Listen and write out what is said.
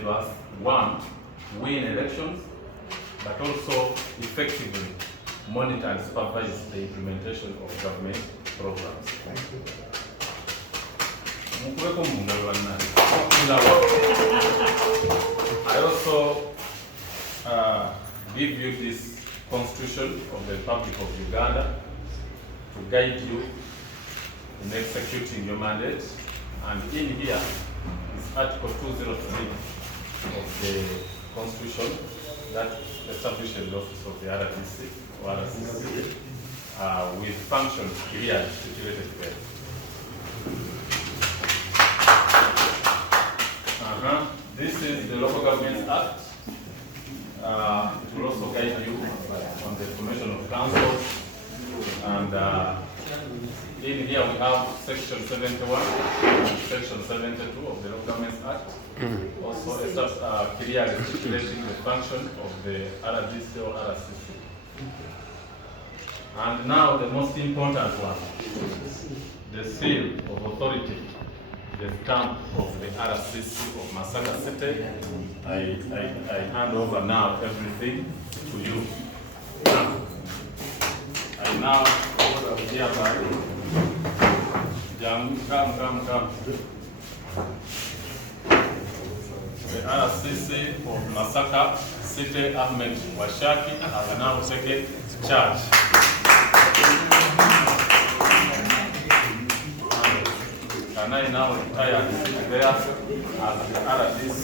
mandate was, one, win elections, but also effectively monitor and supervise the implementation of government programs. I also give you this Constitution of the Republic of Uganda to guide you in executing your mandate. And in here is Article 203 of the Constitution that establishes the office of the RDC or RCC with functions clearly stipulated there. This is the Local Governments Act. It will also guide you on the formation of councils. And in here we have Section 71 and Section 72 of the Local Governments Act. Also clearly stipulating the function of the RDC or RCC. And now the most important one, the seal of authority, the stamp of the RCC of Masaka City. I hand over now everything to you. I now hereby come. The RCC of Masaka City, Ahmed Washaki, has now taken charge. And I now retire there as the RDC